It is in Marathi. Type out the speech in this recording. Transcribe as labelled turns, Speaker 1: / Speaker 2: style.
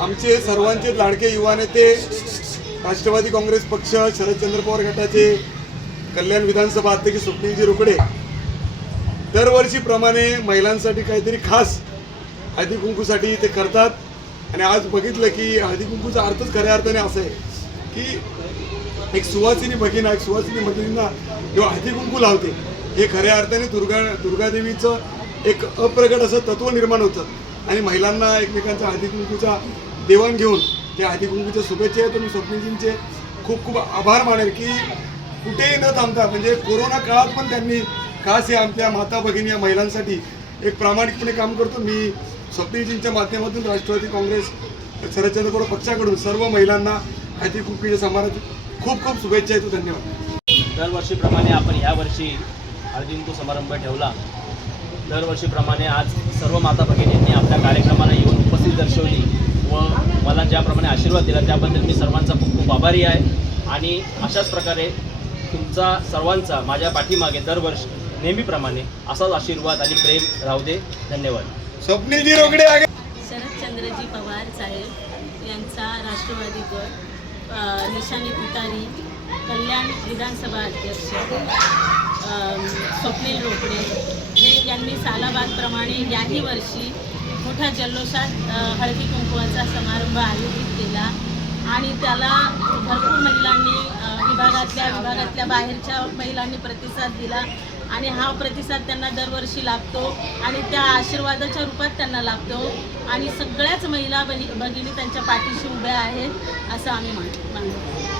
Speaker 1: आमचे सर्वांचे लाडके युवा नेते राष्ट्रवादी काँग्रेस पक्ष शरदचंद्र पवार गटाचे कल्याण विधानसभा अध्यक्ष स्वप्नीलजी रोकडे दरवर्षीप्रमाणे महिलांसाठी काहीतरी खास हळदी कुंकूसाठी ते करतात. आणि आज बघितलं की हळदी कुंकूचा अर्थच खऱ्या अर्थाने असं आहे की एक सुवासिनी भगिना एक सुवासिनी भगिनींना किंवा हळदी कुंकू लावते हे खऱ्या अर्थाने दुर्गा दुर्गादेवीचं एक अप्रगट असं तत्व निर्माण होतं. आणि महिलांना एकमेकांचा हळदी कुंकूचा देवाण घेऊन त्या हातीकुंकूच्या शुभेच्छा आहेत मी स्वप्नीजींचे खूप खूप आभार मानेल की कुठेही न थांबता म्हणजे कोरोना काळात पण त्यांनी खास या आमच्या माता भगिनी या महिलांसाठी एक प्रामाणिकपणे काम करतो. मी स्वप्नीजींच्या माध्यमातून राष्ट्रवादी काँग्रेस शरदचंद्र पवार पक्षाकडून सर्व महिलांना हळदी कुंकूच्या समारंभात खूप खूप शुभेच्छा येतो धन्यवाद.
Speaker 2: दरवर्षीप्रमाणे आपण यावर्षी हळदिंकू समारंभ ठेवला. दरवर्षीप्रमाणे आज सर्व माता भगिनींनी आपल्या कार्यक्रम ज्याप्रमाणे आशीर्वाद दिला त्याबद्दल मी सर्वांचा खूप खूप आभारी आहे. आणि अशाच प्रकारे तुमचा सर्वांचा माझ्या पाठीमागे दरवर्षी नेहमीप्रमाणे असाच आशीर्वाद आणि प्रेम राहू दे. धन्यवाद.
Speaker 1: स्वप्नीलजी रोकडे आगे.
Speaker 3: शरदचंद्रजी पवार साहेब यांचा राष्ट्रवादी गट अ, निशाणी तुतारी कल्याण विधानसभा अध्यक्ष स्वप्नील रोकडे हे यांनी सालाबादप्रमाणे याही वर्षी मोठ्या जल्लोषात हळदी कुंकवाचा समारंभ आयोजित केला. आणि त्याला भरपूर महिलांनी विभागातल्या विभागातल्या बाहेरच्या महिलांनी प्रतिसाद दिला. आणि हा प्रतिसाद त्यांना दरवर्षी लागतो आणि त्या आशीर्वादाच्या रूपात त्यांना लागतो आणि सगळ्याच महिला बहि भगिनी त्यांच्या पाठीशी उभ्या आहेत असं आम्ही मान मानतो.